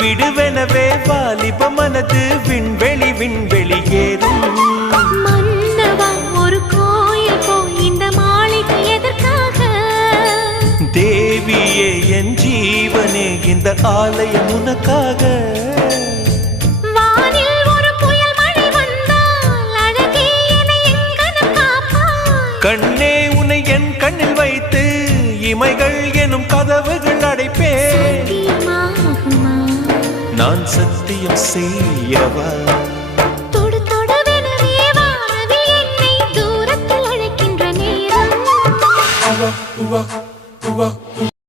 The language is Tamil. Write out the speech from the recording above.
விடுவெனவே வாலிப மனது விண்வெளி விண்வெளி ஏறும். மன்னவா ஒரு கோயில் போய் இந்த மாளிகை எதற்காக? தேவியே என் ஜீவனே இந்த ஆலயம் உனக்காக. வானில் ஒரு புயல் மழை வந்தால் அழகே என்னை எங்கனம் காப்பாய். கண்ணே உன்னை என் கண்ணில் வைத்து இமைகள் எனும் கதவுகள் அடைப்பேன். சத்தியமாகுமா? நான் சத்தியம் செய்யவா?